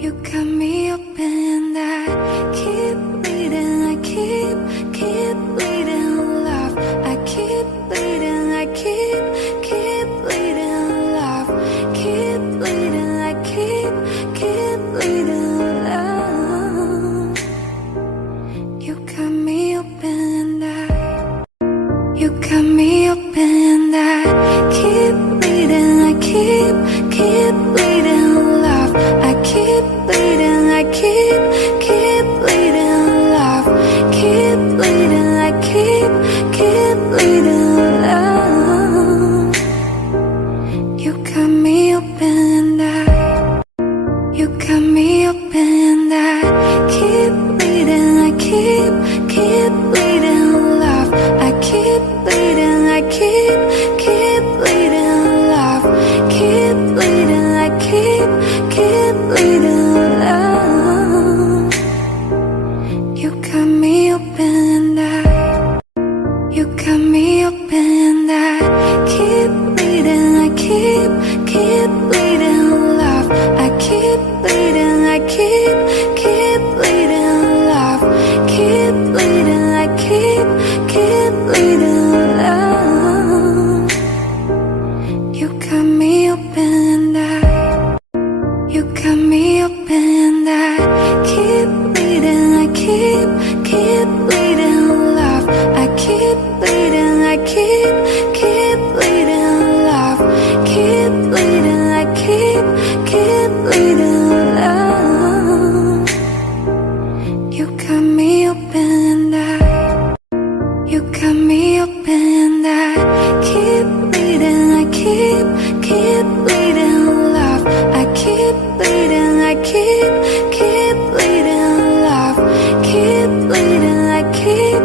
You cut me open and I keep bleeding, I keep bleeding love. I keep bleeding, I keep bleeding love. Keep bleeding, I keep bleeding love. You cut me open and you cut me open and I keep bleeding, I keep bleeding love. I keep bleeding, I keep bleeding love. Keep bleeding, I keep bleeding love. You cut me open and you cut me open and I keep bleeding, I keep bleeding love. I keep bleeding, I keep bleeding love. Keep bleeding, I keep bleeding love. You cut me open and you cut me open and I keep bleeding, I keep bleeding love. I keep bleeding, I keep bleeding love. Keep bleeding, I keep bleeding love. You cut me open and you cut me open and I keep bleeding, I keep bleeding love. I keep bleeding, I keep bleeding love. Keep bleeding, I keep bleeding love. You cut me open and you cut me open and I keep bleeding, I keep bleeding love. I keep bleeding, I keep bleeding love. Keep bleeding, I keep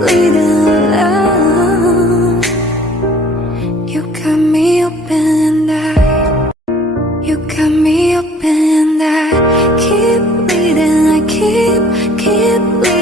bleeding love. You cut me open and you cut me open and I keep bleeding, I keep bleeding.